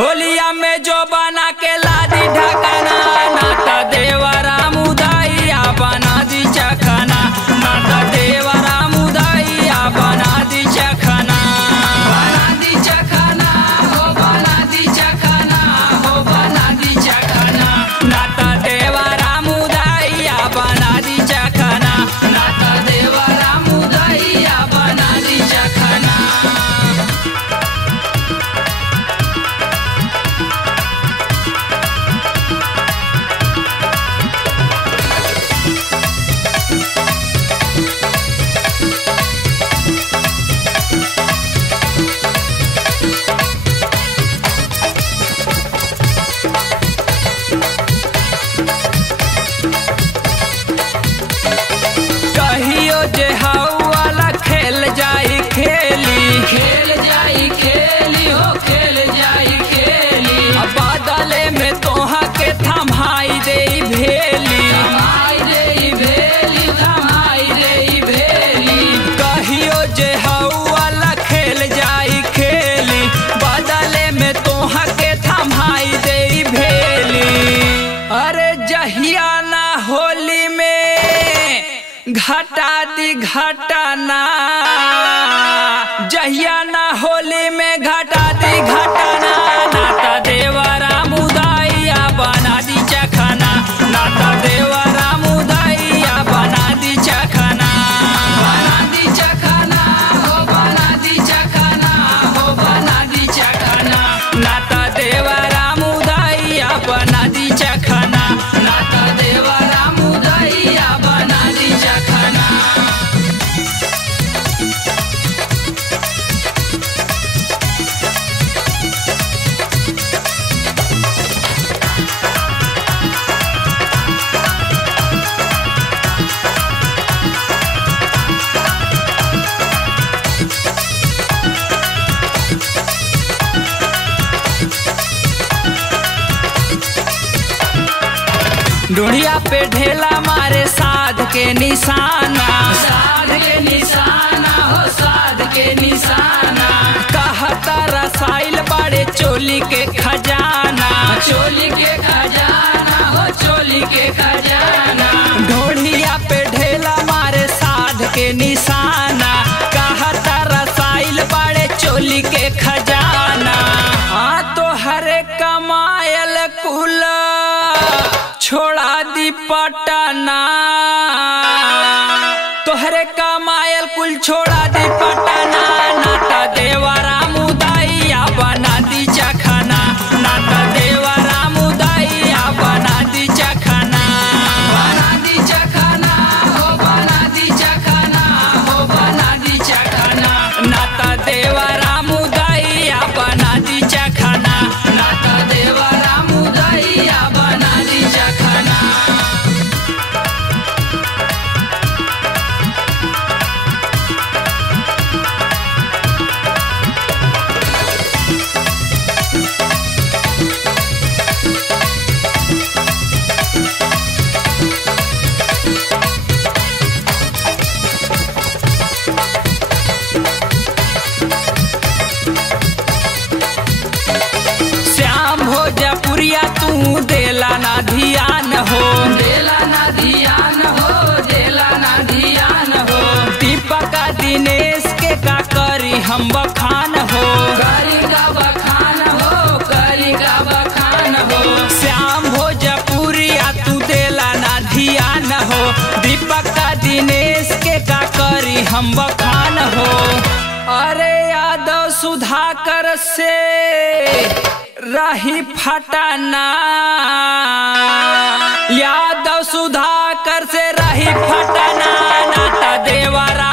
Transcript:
होलिया में जो बना के लादी ढकाना नाता देवरा मुदाइया बना दी चखना नाता देवरा मुदाइया बना दी चखना बना दी चखना हो बना दी चखना हो बना दी चखना नाता देवरा मुदाइया बना दी चखना नाता देवरा मुदाइया बना दी चखना। जे हवाला खेल जाई खेली हो खेल जाई खेली बादले में तोहा के थमाई दे भेली कहियो जे हवाला खेल जाई खेली बादले में तोहा के थमाई दे भेली। अरे जहिया ना होली में घटा दी घटाना जहिया ना होली में घटा दी घटाना नाता देवरा मुदाइया बना दी चखना नाता देवरा मुदाइया बना दी चखना बना दी चखना हो बना दी चखना हो बना दी चखना नाता देवरा मुदाइया बना दी चखना नाता देवरा मुदाइया बना दी चखना। ढूंढिया पे ढेला मारे साध के निशाना हो साध के निशाना कहता रसाइल बड़े चोली के खजाना हो चोली के खजाना ढूंढिया पे ढेला मारे साध के निशाना कहता रसाइल बड़े चोली के खजाना। हाँ तो हरे कमायल कुल छोड़ा दी पटना तोहरे कमायल कुल छोड़ा दी पटना नाता देवरा मुदाइया बना दी चखना नाता देवरा मुदाइया बना दी चखना बना दी चखना हो बना दी चखना हो बना दी चखना नाता देवरा मुदाइया बना दी चखना नाता देवरा मुदाइया बना दी चखना। श्याम भोजपुरिया तू देला ना ध्यान हो दीपक दिनेश के का करी हम बखान हो श्याम भोजपुरिया तू देला ना ध्यान हो दीपक दिनेश के का करी हम बखान हो। अरे यादव सुधाकर से रही फटाना यादव सुधाकर से रही फटाना नाता देवरा